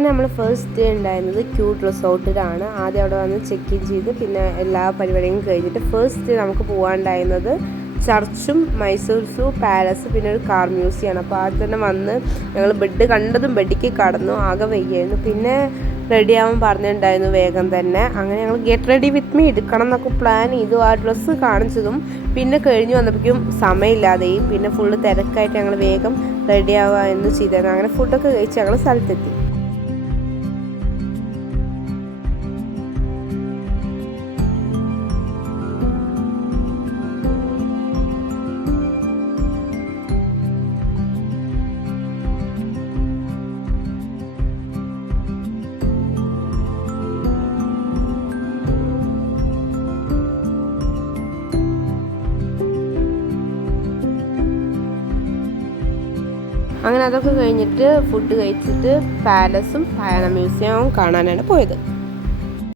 അങ്ങനെ നമ്മൾ first day ഉണ്ടായിരുന്നത് ക്യൂട്ട് റിസോർട്ടിലാണ്. ആദ്യം അവിടെ വന്ന് ചെക്ക് ഇൻ ചെയ്ത് പിന്നെ എല്ലാ പരിപാടിയും കഴിഞ്ഞിട്ട് ഫസ്റ്റ് ഡേ നമുക്ക് പോകാനുണ്ടായിരുന്നത് ചർച്ചും മൈസൂർ സൂ പാലസ് പിന്നെ ഒരു കാർ മ്യൂസിയമാണ്. അപ്പോൾ ആദ്യം തന്നെ വന്ന് ഞങ്ങൾ ബെഡ് കണ്ടതും ബെഡിക്ക് കടന്നു, ആകെ വയ്യായിരുന്നു. പിന്നെ റെഡി ആവാൻ പറഞ്ഞിട്ടുണ്ടായിരുന്നു വേഗം തന്നെ. അങ്ങനെ ഞങ്ങൾ ഗെറ്റ് റെഡി വിത്ത് മീ എടുക്കണം എന്നൊക്കെ പ്ലാൻ ചെയ്തു. ആ ഡ്രസ്സ് കാണിച്ചതും പിന്നെ കഴിഞ്ഞ് വന്നപ്പോഴേക്കും സമയമില്ലാതെയും പിന്നെ ഫുള്ള് തിരക്കായിട്ട് ഞങ്ങൾ വേഗം റെഡി ആവുക എന്ന് ചെയ്തായിരുന്നു. അങ്ങനെ ഫുഡൊക്കെ കഴിച്ച് ഞങ്ങൾ സ്ഥലത്തെത്തി. അങ്ങനെ അതൊക്കെ കഴിഞ്ഞിട്ട് ഫുഡ് കഴിച്ചിട്ട് പാലസും മ്യൂസിയവും കാണാനാണ് പോയത്.